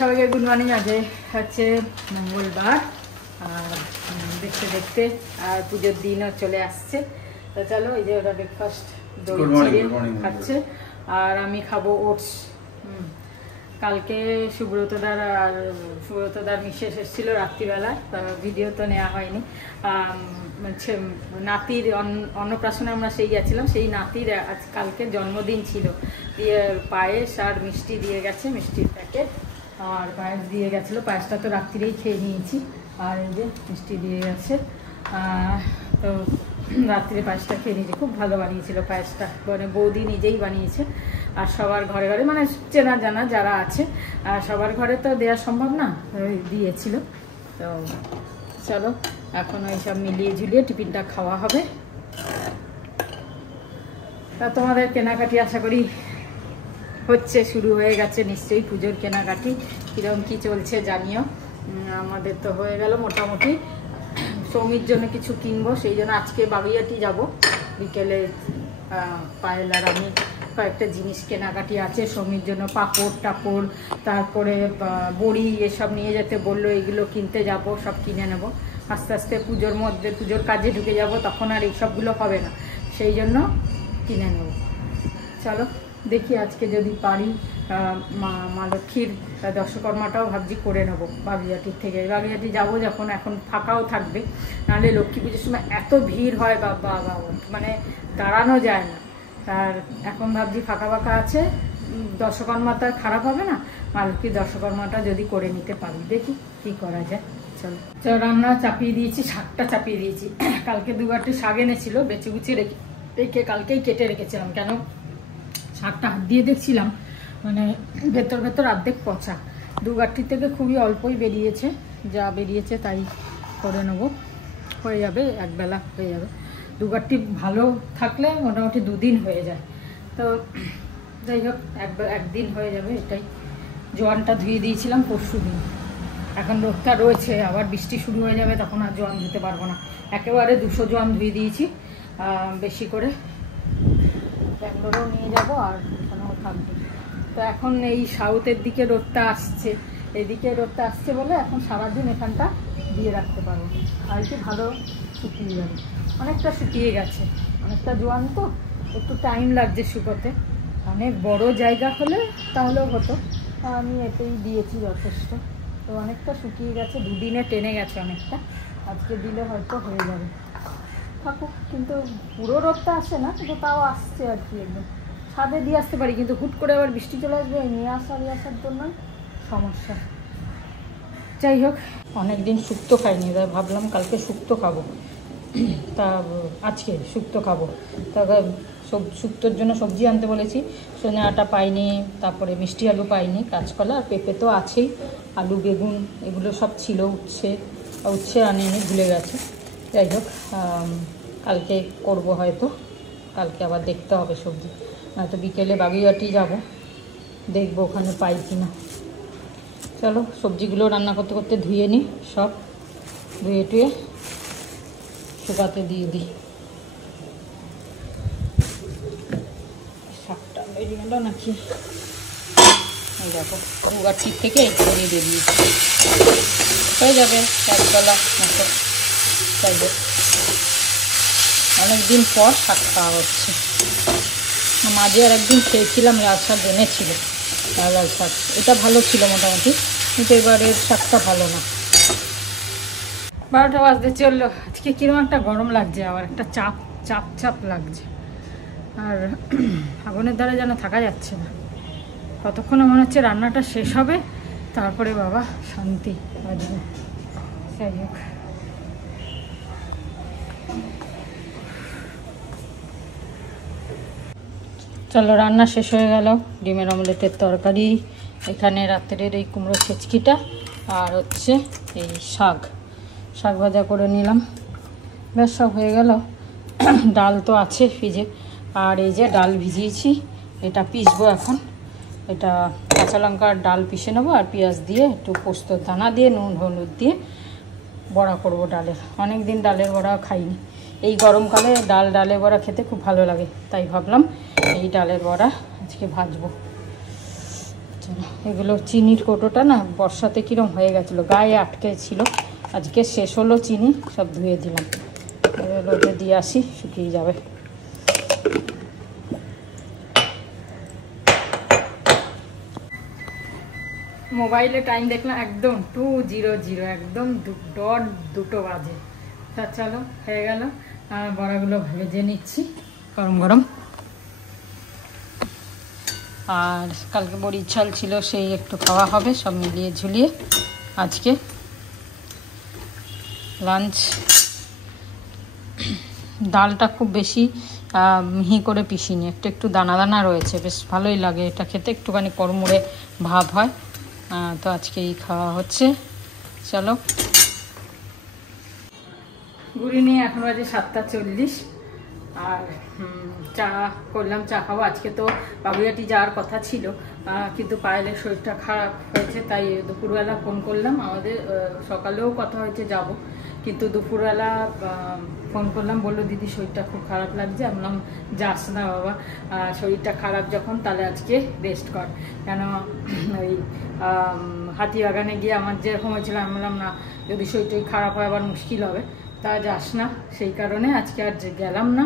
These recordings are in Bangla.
সবাইকে গুড মর্নিং। আজকে হচ্ছে মঙ্গলবার আর দেখতে দেখতে আর পুজোর দিনও চলে আসছে। তো চলো, এই যে ওরা ব্রেকফাস্ট খাচ্ছে আর আমি খাবো ওটস। কালকে সুব্রতদার মিসেস এসেছিল রাত্রিবেলা, ভিডিও তো নেওয়া হয়নি। নাতির অন্নপ্রাশনে আমরা সেই গেছিলাম, সেই নাতির কালকে জন্মদিন ছিল। দিয়ে পায়েস আর মিষ্টি দিয়ে গেছে, মিষ্টির প্যাকেট আর পায়েস দিয়ে গেছিলো। পায়েসটা তো রাত্রিরেই খেয়ে নিয়েছি আর এই যে মিষ্টি দিয়ে গেছে। তো রাত্রিরে পায়েসটা খেয়ে নিয়েছি, খুব ভালো বানিয়েছিল পায়েসটা, মানে বৌদি নিজেই বানিয়েছে। আর সবার ঘরে ঘরে মানে চেনা জানা যারা আছে সবার ঘরে তো দেওয়া সম্ভব না, দিয়েছিল। তো চলো এখন ওই সব মিলিয়ে ঝুলিয়ে টিফিনটা খাওয়া হবে। তা তোমাদের কেনাকাটি আশা করি হচ্ছে, শুরু হয়ে গেছে নিশ্চয়ই পুজোর কেনাকাটি। কীরকম কী চলছে জানিও। আমাদের তো হয়ে গেল মোটামুটি। সৌমির জন্য কিছু কিনবো, সেই জন্য আজকে বাগুইয়াটি যাব বিকেলে। পায়েল আর আমি কয়েকটা জিনিস কেনাকাটি আছে সৌমির জন্য, পাঁপড় টাপড়, তারপরে বড়ি এসব নিয়ে যেতে বললো, এগুলো কিনতে যাব, সব কিনে নেব। আস্তে আস্তে পুজোর কাজে ঢুকে যাব, তখন আর এইসবগুলো হবে না, সেই জন্য কিনে নেব। চলো দেখি আজকে যদি পারি মা লক্ষ্মীর দশকর্মাটাও ভাবছি করে নেবো বাগুইয়াটির থেকে। বাগুইয়াটি যাবো যখন, এখন ফাঁকাও থাকবে, নাহলে লক্ষ্মী পুজোর সময় এত ভিড় হয় বাবা, মানে দাঁড়ানো যায় না। আর এখন ভাবছি ফাঁকা ফাঁকা আছে, দশকর্মাটা খারাপ হবে না, মা লক্ষ্মীর দশকর্মাটা যদি করে নিতে পারি, দেখি কি করা যায়। চলো রান্না চাপিয়ে দিয়েছি, শাকটা চাপিয়ে দিয়েছি। কালকে দুবারটি শাক এনেছিল, বেছে গুছিয়ে রেখে কালকেই কেটে রেখেছিলাম। কেন শাকটা হাত দিয়ে দেখছিলাম মানে ভেতর অর্ধেক পচা। দুবারটি থেকে খুবই অল্পই বেরিয়েছে, যা বেরিয়েছে তাই করে নেবো, হয়ে যাবে, একবেলা হয়ে যাবে। দুবারটি ভালো থাকলে মোটামুটি 2 দিন হয়ে যায়। তো যাই হোক, একদিন হয়ে যাবে এটাই। জোয়ানটা ধুয়ে দিয়েছিলাম পরশু দিন, এখন রোদটা রয়েছে, আবার বৃষ্টি শুরু হয়ে যাবে, তখন আর জোয়ান ধুতে পারবো না। একেবারে 200 জোয়ান ধুয়ে দিয়েছি বেশি করে। ব্যাঙ্গালোরেও নিয়ে যাবো আর ওখানেও থাকবে। তো এখন এই সাউথের দিকে রোদটা আসছে, এদিকে রোদটা আসছে বলে এখন সারাদিন এখানটা দিয়ে রাখতে পারবো, আর কি ভালো শুকিয়ে যাবে। অনেকটা শুকিয়ে গেছে, অনেকটা জোয়ান তো, একটু টাইম লাগছে শুকোতে। অনেক বড় জায়গা হলে তাহলেও হতো, আমি এতেই দিয়েছি যথেষ্ট। তো অনেকটা শুকিয়ে গেছে, 2 দিনে টেনে গেছে অনেকটা। আজকে দিলে হয়তো হয়ে যাবে, থাকুক। কিন্তু পুরো রোদটা আসে না, কিন্তু তাও আসছে আর কি। একদম ছাদে দিয়ে আসতে পারি, কিন্তু হুট করে আবার বৃষ্টি চলে আসবে, নিয়ে আসার জন্য সমস্যা। যাই হোক, অনেকদিন শুক্তো খাইনি, তাই ভাবলাম কালকে শুক্তো খাবো। তা আজকে শুক্তো খাবো। তা শুক্তোর জন্য সবজি আনতে বলেছি, সোনা আটা পাইনি, তারপরে মিষ্টি আলু পাইনি, কাঁচকলা আর পেঁপে তো আছেই, আলু বেগুন এগুলো সব ছিল। উচ্ছে আনিনি, ভুলে গেছে। যাই হোক, কালকে করব হয়তো, কালকে আবার দেখতে হবে সবজি। নয়তো বিকেলে বাগুইয়াটি যাব, দেখবো ওখানে পাই কি না। চলো সবজিগুলো রান্না করতে করতে ধুয়ে নিই, সব ধুয়ে টুয়ে শুকাতে দিয়ে দিই। শাকটা বেরিয়ে গেল নাকি, এই দেখো উগারটির থেকে এই করে দিয়ে দিয়েছি, হয়ে যাবে একবেলা মতো। তাই অনেকদিন পর শাক খাওয়া হচ্ছে। মাঝে আর একদিন খেয়েছিলাম, লাল শাক এনেছিল, লাল শাক, এটা ভালো ছিল মোটামুটি, কিন্তু এবারের শাকটা ভালো না। 12টা বাজতে চললো। আজকে কিরকম একটা গরম লাগছে, আবার একটা চাপ লাগছে। আর আগুনের দ্বারা যেন থাকা যাচ্ছে না, ততক্ষণে মনে হচ্ছে রান্নাটা শেষ হবে, তারপরে বাবা শান্তি বাজবে। যাই হোক, চলো রান্না শেষ হয়ে গেল। ডিমের অমলেটের তরকারি, এখানে রাত্রের এই কুমড়ো ছেচকিটা, আর হচ্ছে এই শাক ভাজা করে নিলাম, ব্যাস সব হয়ে গেল। ডাল তো আছে ফ্রিজে, আর এই যে ডাল ভিজিয়েছি, এটা পিসবো এখন। এটা কাঁচা লঙ্কার ডাল পিষে নেবো, আর পেঁয়াজ দিয়ে একটু পোস্তর দানা দিয়ে নুন হলুদ দিয়ে বড়া করব ডালের। অনেক দিন ডালের বড়া খাইনি, এই গরমকালে ডালের বড়া খেতে খুব ভালো লাগে, তাই ভাবলাম এই ডালের বড়া আজকে ভাজবো। এগুলো চিনির কৌটোটা না বর্ষাতে কিরম হয়ে গেছিলো, গায়ে আটকে ছিল। আজকে শেষ হলো চিনি, সব ধুয়ে দিলাম। রোদে দিয়ে আসি, শুকিয়ে যাবে। মোবাইলে টাইম দেখলাম একদম 2:00, একদম দুটো বাজে। তা চলো, হয়ে গেল। আর বড়াগুলো ভেজে নিচ্ছি গরম গরম। আর কালকে বড়ির ঝাল ছিল, সেই একটু খাওয়া হবে, সব মিলিয়ে ঝুলিয়ে আজকে লাঞ্চ। ডালটা খুব বেশি মিহি করে পিসিনি, একটু একটু দানা দানা রয়েছে, বেশ ভালোই লাগে এটা খেতে, একটুখানি কড়মুড়ে ভাব হয়। তো আজকে এই খাওয়া হচ্ছে। চলো, ঘুরি নিয়ে এখন বাজে 7:40। আর চা করলাম, চা খাবো। আজকে তো বাবুইয়াটি যাওয়ার কথা ছিল, কিন্তু পায়েলের শরীরটা খারাপ হয়েছে, তাই দুপুরবেলা ফোন করলাম। আমাদের সকালেও কথা হয়েছে যাব, কিন্তু দুপুরবেলা ফোন করলাম, বললো দিদি শরীরটা খুব খারাপ লাগছে। আমি বললাম যাস না বাবা, শরীরটা খারাপ যখন তাহলে আজকে রেস্ট কর। কেন ওই হাতিবাগানে গিয়ে আমার যেরকম হয়েছিল, আমি বললাম না, যদি শরীরটা খারাপ হয় আবার মুশকিল হবে, তা যাস না। সেই কারণে আজকে আর গেলাম না।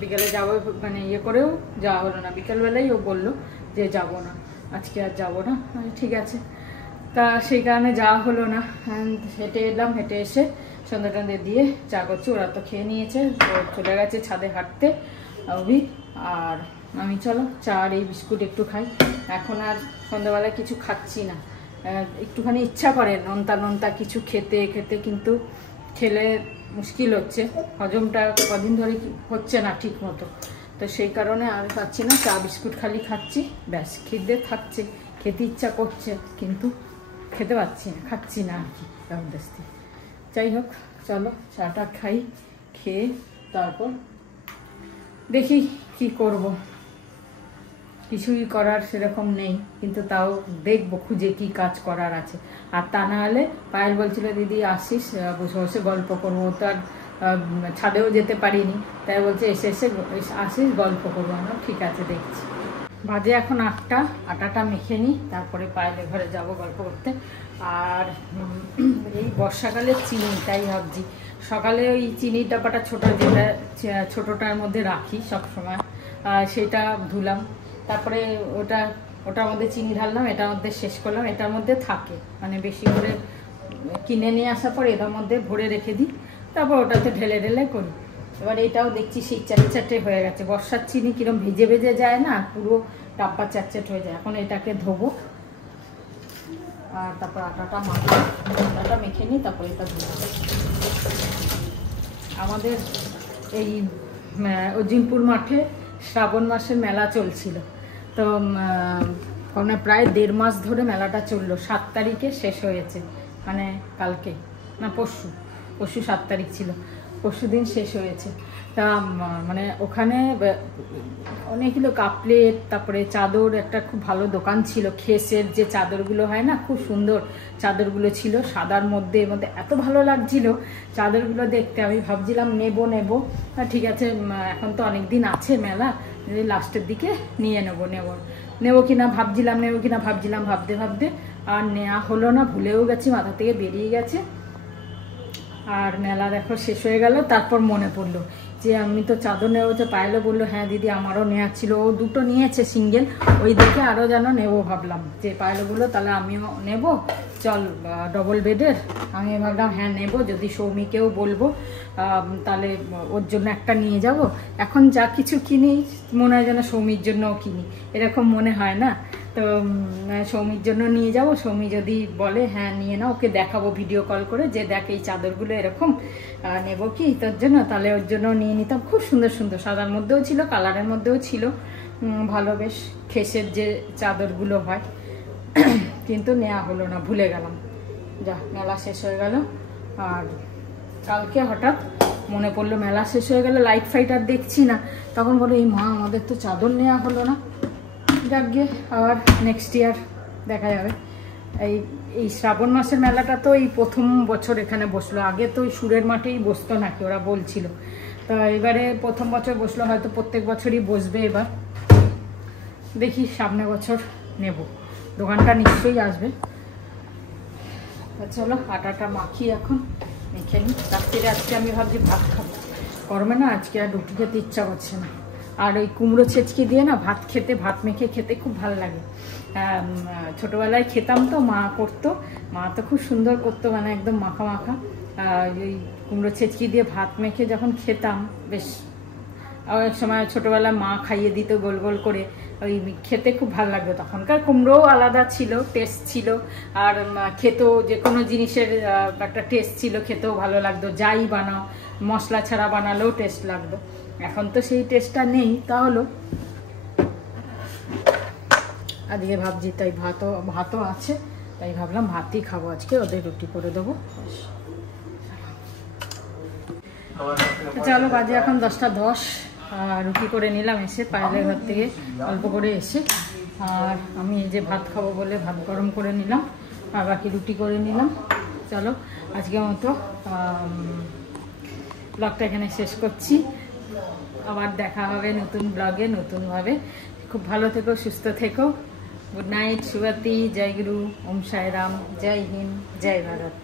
বিকেলে যাবো, মানে ইয়ে করেও যাওয়া হলো না। বিকেলবেলাই ও বললো যে যাব না, আজকে আর যাব না। ঠিক আছে, তা সেই কারণে যাওয়া হলো না। হেঁটে এলাম, হেঁটে এসে সন্ধ্যা টন্ধে দিয়ে চা করছি। ওরা তো খেয়ে নিয়েছে, চলে গেছে ছাদে হাঁটতে অভি। আর আমি চলো চা আর এই বিস্কুট একটু খাই। এখন আর সন্ধ্যাবেলায় কিছু খাচ্ছি না, একটুখানি ইচ্ছা করে নোনতা কিছু খেতে খেতে, কিন্তু খেলে মুশকিল হচ্ছে, হজমটা কদিন ধরে হচ্ছে না ঠিক মতো। তো সেই কারণে আর খাচ্ছি না, চা বিস্কুট খালি খাচ্ছি, ব্যাস। খিদে থাকছে, খেতে ইচ্ছা করছে, কিন্তু খেতে পাচ্ছি না, খাচ্ছি না আর কি জবরদস্তি। যাই হোক, চলো চাটা খাই, খেয়ে তারপর দেখি কি করব। কিছুই করার সেরকম নেই, কিন্তু তাও দেখবো খুঁজে কি কাজ করার আছে। আর তা না হলে পায়েল বলছিল দিদি আসিস, বসে বসে গল্প করবো। তো আর ছাদেও যেতে পারিনি, তাই বলছে এসে আসিস, গল্প করবো। আমরা ঠিক আছে, দেখছি। বাজে এখন 8টা, আটাটা মেখে নিই, তারপরে পায়েলের ঘরে যাব গল্প করতে। আর এই বর্ষাকালের চিনি, তাই ভাবছি সকালে ওই চিনির ডাব্বাটা ছোটোটার মধ্যে রাখি সব সময়, সেটা ধুলাম। তারপরে ওটার মধ্যে চিনি ঢাললাম, এটার মধ্যে শেষ করলাম। এটার মধ্যে থাকে, মানে বেশি করে কিনে নিয়ে আসার পর এটার মধ্যে ভরে রেখে দিই, তারপর ওটাতে ঢেলে করি। এবার এটাও দেখছি সেই চ্যাটে হয়ে গেছে। বর্ষার চিনি কিরম ভেজে যায় না, পুরো ডাব্বা চ্যাট হয়ে যায়। এখন এটাকে ধোবো, আর তারপর আটাটা মেখে নিই, তারপর এটা ধোবো। আমাদের এই অজিমপুর মাঠে শ্রাবণ মাসের মেলা চলছিল, তো প্রায় 1.5 মাস ধরে মেলাটা চললো। 7 তারিখে শেষ হয়েছে, মানে কালকে না পরশু 7 তারিখ ছিল, পরশু দিন শেষ হয়েছে। তা মানে ওখানে অনেকগুলো কাপলেট, তারপরে চাদর, একটা খুব ভালো দোকান ছিল, খেসের যে চাদরগুলো হয় না, খুব সুন্দর চাদরগুলো ছিল, সাদার মধ্যে। এর মধ্যে এত ভালো লাগছিল চাদরগুলো দেখতে, আমি ভাবছিলাম নেব। ঠিক আছে, এখন তো অনেক দিন আছে মেলা, লাস্টের দিকে নিয়ে নেবো কিনা ভাবছিলাম, ভাবতে আর নেওয়া হলো না, ভুলেও গেছি, মাথা থেকে বেরিয়ে গেছে। আর মেলা দেখো শেষ হয়ে গেল। তারপর মনে পড়লো যে আমি তো চাদর নেবো, যে পায়েলও বললো হ্যাঁ দিদি আমারও নেওয়া ছিল। ও 2টো নিয়েছে সিঙ্গেল, ওই দেখে আরও যেন নেবো ভাবলাম। যে পায়েলও বললো তাহলে আমিও নেব, চল ডবল বেডের। আমি ভাবলাম হ্যাঁ নেব, যদি সৌমিকেও বলবো তাহলে ওর জন্য একটা নিয়ে যাব। এখন যা কিছু কিনি মনে হয় যেন সৌমির জন্যও কিনি, এরকম মনে হয় না। তো সৌমির জন্য নিয়ে যাব, সৌমি যদি বলে হ্যাঁ নিয়ে নাও, ওকে দেখাবো ভিডিও কল করে যে দেখ এই চাদরগুলো এরকম, নেব কি তোর জন্য, তাহলে ওর জন্য নিয়ে নিতাম। খুব সুন্দর সুন্দর, সাদার মধ্যেও ছিল, কালারের মধ্যেও ছিল, ভালো বেশ খেসের যে চাদরগুলো হয়। কিন্তু নেওয়া হলো না, ভুলে গেলাম। যা, মেলা শেষ হয়ে গেল। আর কালকে হঠাৎ মনে পড়লো মেলা শেষ হয়ে গেল, লাইট ফাইট আর দেখছি না, তখন বলো এই মা আমাদের তো চাদর নেওয়া হলো না। যাক গিয়ে, আবার নেক্সট ইয়ার দেখা যাবে। এই শ্রাবণ মাসের মেলাটা তো এই প্রথম বছর এখানে বসলো, আগে তো ওই সুরের মাঠেই বসতো নাকি ওরা বলছিল। তো এবারে প্রথম বছর বসলো, হয়তো প্রত্যেক বছরই বসবে। এবার দেখি সামনে বছর নেব। দোকানটা নিশ্চয়ই আসবে। চলো আটাটা মাখি, এখন মেখে নিই। রাত্রিরে আজকে আমি ভাবছি ভাত খাবো, গরমে না আজকে আর রুটি খেতে ইচ্ছা করছে না। আর ওই কুমড়ো ছেঁচকি দিয়ে না ভাত খেতে, ভাত মেখে খেতে খুব ভালো লাগে। ছোটোবেলায় খেতাম তো, মা করতো, মা তো খুব সুন্দর করতো, মানে একদম মাখা মাখা। ওই কুমড়ো ছেঁচকি দিয়ে ভাত মেখে যখন খেতাম, বেশ এক সময় ছোটোবেলায় মা খাইয়ে দিত গোল গোল করে, ওই খেতে খুব ভালো লাগতো। তখনকার কুমড়োও আলাদা ছিল, টেস্ট ছিল, আর খেতেও যে কোনো জিনিসের একটা টেস্ট ছিল, খেতেও ভালো লাগতো। যাই বানাও, মশলা ছাড়া বানালেও টেস্ট লাগতো। এখন তো সেই টেস্টটা নেই। তাহলে আজকে ভাবছি, তাই ভাতও আছে, তাই ভাবলাম ভাতই খাবো আজকে, ওদের রুটি করে দেবো। চলো বাজে এখন 10:10, রুটি করে নিলাম এসে, পায়েলের ঘর থেকে অল্প করে এসে। আর আমি এই যে ভাত খাবো বলে ভাত গরম করে নিলাম, আর বাকি রুটি করে নিলাম। চলো আজকের মতো ব্লগটা এখানে শেষ করছি। আবার দেখা হবে নতুন ব্লগে, নতুনভাবে। খুব ভালো থেকো, সুস্থ থেকো। গুড নাইট, শুভরাত্রি, জয় গুরু, ওম সাই রাম, জয় হিন্দ, জয় ভারত।